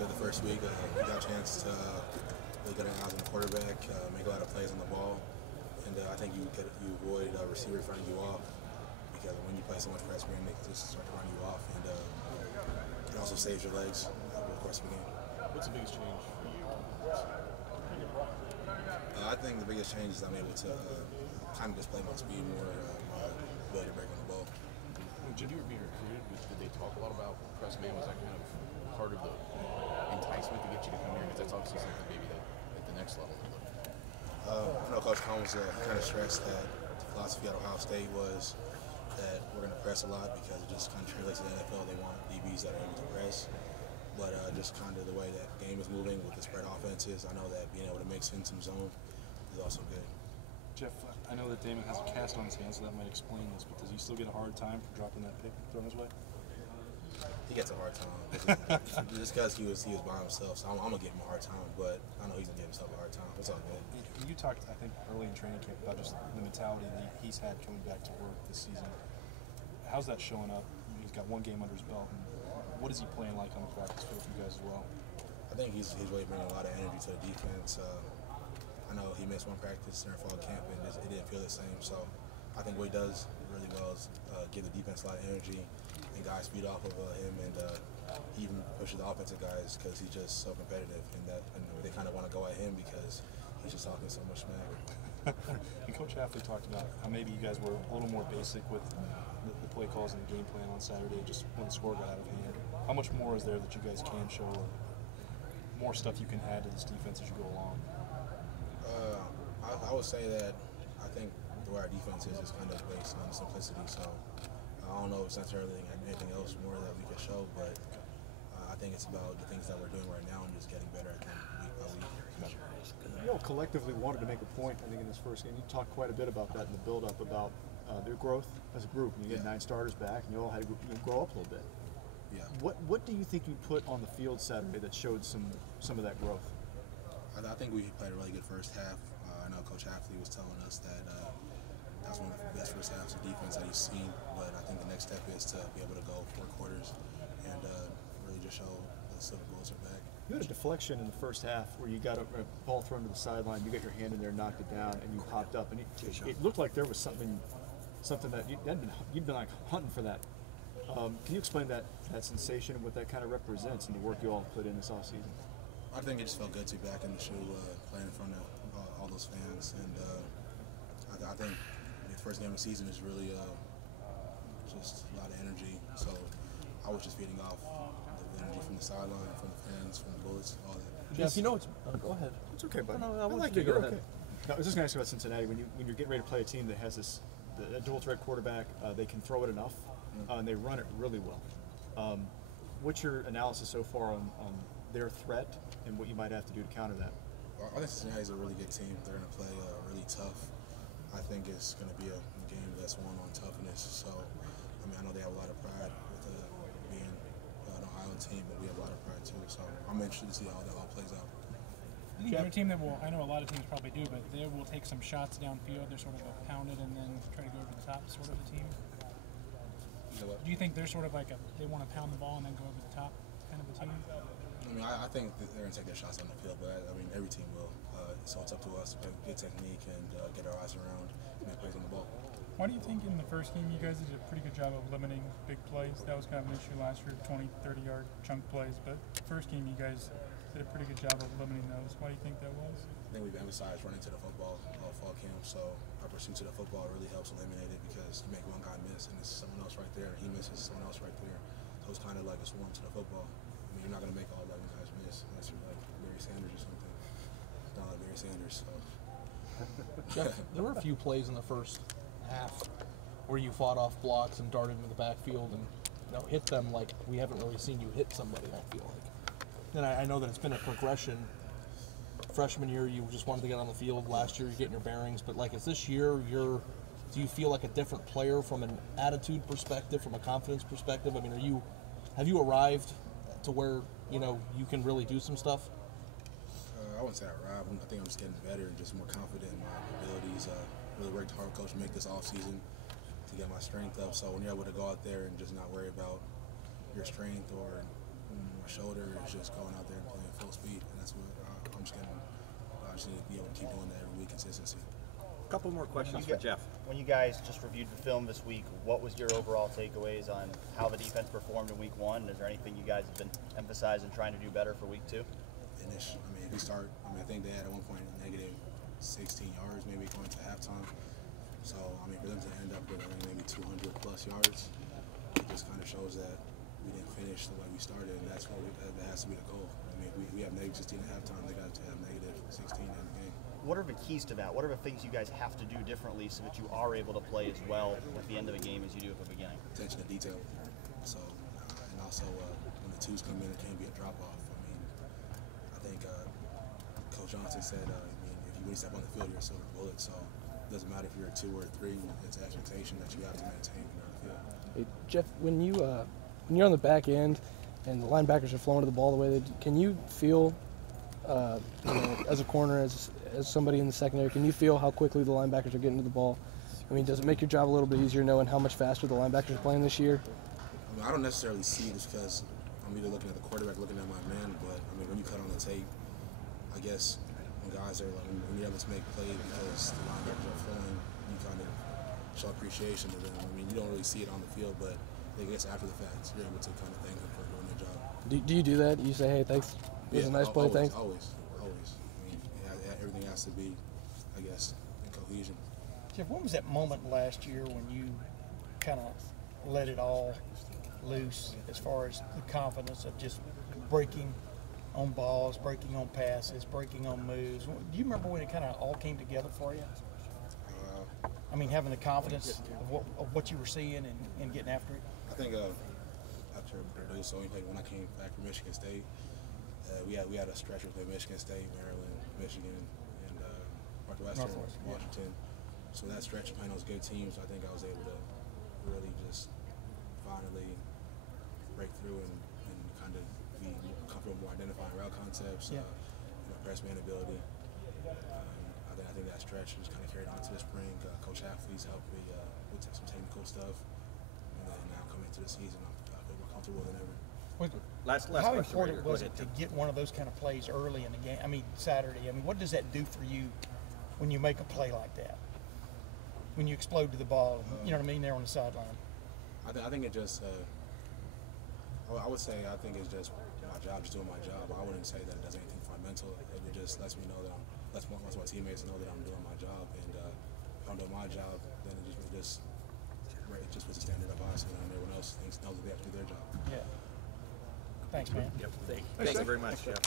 good the first week. We got a chance to really get our eyes on the quarterback, make a lot of plays on the ball, and I think you avoid receivers running you off because when you play so much press man, they just start to run you off, and it also saves your legs over the course of the game. What's the biggest change for you? I think the biggest change is I'm able to kind of display my speed more, my ability to break on the ball. When you were being recruited, did they talk a lot about press man? Was that kind of part of the enticement to get you to come here? Because that's obviously something maybe that at the next level. I know Coach Combs kind of stressed that the philosophy at Ohio State was that we're going to press a lot because it just kind of translates to the NFL. They want DBs that are able to press. But just kind of the way that the game is moving with the spread offenses, I know that being able to mix in some zone is also good. Jeff, I know that Damon has a cast on his hand, so that might explain this, but does he still get a hard time for dropping that pick thrown his way? He gets a hard time. Just because he was by himself, so I'm going to give him a hard time, but I know he's going to give himself a hard time. It's all good. You talked, I think, early in training camp about just the mentality that he's had coming back to work this season. How's that showing up? He's got one game under his belt. What is he playing like on the practice field for you guys as well? I think he's really bringing a lot of energy to the defense. I know he missed one practice during fall camp and it didn't feel the same. So I think what he does really well is give the defense a lot of energy and guys feed off of him, and he even pushes the offensive guys because he's just so competitive, and they kind of want to go at him because he's just talking so much smack. And Coach Hafley talked about how maybe you guys were a little more basic with the play calls and the game plan on Saturday, just when the score got out of hand. How much more is there that you guys can show, or more stuff you can add to this defense as you go along? I would say that I think the way our defense is kind of based on simplicity. So I don't know if it's necessarily anything else more that we could show, but I think it's about the things that we're doing right now and just getting better at them week by week. You all collectively wanted to make a point, I think, in this first game. You talked quite a bit about that in the build-up, about their growth as a group. You get 9 starters back, and you all had to grow up a little bit. Yeah. What do you think you put on the field Saturday that showed some of that growth? I think we played a really good first half. I know Coach Hafley was telling us that that's one of the best first halves of defense that he's seen. But I think the next step is to be able to go 4 quarters and really just show the Silver Bulls are back. You had a deflection in the first half where you got a ball thrown to the sideline, you got your hand in there, knocked it down, and you popped up. And it looked like there was something that you'd been like hunting for that. Can you explain that sensation and what that kind of represents and the work you all put in this offseason? I think it just felt good to be back in the shoe, playing in front of all those fans. And I think the first game of the season is really just a lot of energy. So I was just feeding off the energy from the sideline, from the fans, from the bullets, all that. Jeff, you know it's go ahead. It's okay, buddy. No, I like you. Go ahead. Okay. No, I was just going to ask you about Cincinnati. When you're getting ready to play a team that has the dual threat quarterback, they can throw it enough, and they run it really well. What's your analysis so far on their threat and what you might have to do to counter that? I think Cincinnati's a really good team. They're going to play really tough. I think it's going to be a game that's won on toughness. So, I mean, I know they have a lot of pride with being an Ohio team, but we have a lot of pride too. So I'm interested to see how that all plays out. I think they're a team that will, I know a lot of teams probably do, but they will take some shots downfield. They're sort of a pound it and then try to go over the top sort of a team. You know what? Do you think they're sort of like they want to pound the ball and then go over the top kind of a team? I mean, I think that they're going to take their shots on the field, but I mean, every team will. So it's up to us to play good technique and get our eyes around and make plays on the ball. Why do you think in the first game you guys did a pretty good job of limiting big plays? That was kind of an issue last year, 20, 30-yard chunk plays. But first game you guys did a pretty good job of limiting those. Why do you think that was? I think we've emphasized running to the football all fall camp, so our pursuit to the football really helps eliminate it because you make one guy miss and it's someone else right there. He misses someone else right there. So it's kind of like a swarm to the football. I mean, you're not going to make all 11 guys miss unless you're like Barry Sanders or something. It's not like Barry Sanders, so. Jeff, there were a few plays in the first half where you fought off blocks and darted into the backfield and hit them like we haven't really seen you hit somebody, I feel like. And I know that it's been a progression. Freshman year, you just wanted to get on the field. Last year, you're getting your bearings. But like, is this year, do you feel like a different player from an attitude perspective, from a confidence perspective? I mean, have you arrived to where you can really do some stuff? I wouldn't say I arrived. I think I'm just getting better and just more confident in my abilities. Really worked hard, coach, to make this off season to get my strength up. So when you're able to go out there and just not worry about your strength or more shoulder. It's just going out there and playing full speed, and that's what I'm just getting. I just need to be able to keep doing that every week, consistency. A couple more questions for Jeff. When you guys just reviewed the film this week, what was your overall takeaways on how the defense performed in week 1? Is there anything you guys have been emphasizing trying to do better for week 2? Finish. I mean, if we start. I mean, I think they had at one point negative 16 yards, maybe going to halftime. So I mean, for them to end up with maybe 200 plus yards, it just kind of shows that we didn't finish the way we started, and that's what that has to be the goal. I mean, we have negative 16 at halftime. They got to have negative 16 in the game. What are the keys to that? What are the things you guys have to do differently so that you are able to play as well at the end of a game as you do at the beginning? Attention to detail. So, and also when the twos come in, it can't be a drop off. I mean, I think Coach Johnson said, I mean, if you step on the field, you're a silver bullet. So it doesn't matter if you're a 2 or a 3. It's an expectation that you have to maintain on the field. Hey, Jeff, when you're on the back end and the linebackers are flowing to the ball the way they do, can you feel, as a corner, as somebody in the secondary, can you feel how quickly the linebackers are getting to the ball? I mean, does it make your job a little bit easier knowing how much faster the linebackers are playing this year? I mean, I don't necessarily see this because I'm either looking at the quarterback, looking at my man, but I mean, when you cut on the tape, I guess when guys are like, when you have to make plays because the linebackers are flowing, you kind of show appreciation to them. I mean, you don't really see it on the field, but I guess after the fact, you're able to kind of thank them for doing their job. Do you do that? You say, hey, thanks. It was a nice play, thanks. Always. I mean, everything has to be, I guess, in cohesion. Jeff, when was that moment last year when you kind of let it all loose as far as the confidence of just breaking on balls, breaking on passes, breaking on moves? Do you remember when it kind of all came together for you? I mean, having the confidence of what you were seeing and getting after it? I think after Purdue, so when I came back from Michigan State, we had a stretch with Michigan State, Maryland, Michigan, and Northwestern, Washington. So that stretch of playing those good teams, I think I was able to really just finally break through and kind of be comfortable more identifying route concepts, press man ability. I think that stretch just kind of carried on to the spring. Coach Halfley's helped me with some technical stuff, and then now coming into the season, I feel more comfortable than ever. Last How question. important was it to get one of those kind of plays early in the game? I mean, Saturday. I mean, what does that do for you when you make a play like that? When you explode to the ball, you know what I mean, there on the sideline? I think it just, I would say I think it's just my job, just doing my job. I wouldn't say that it does anything for my mental. It just lets me know that lets my teammates know that I'm doing my job. And if I'm doing my job, then it just puts a standard of us, and everyone else knows that they have to do their job. Yeah. Thanks, man. Yep. Thank you very much, Jeff.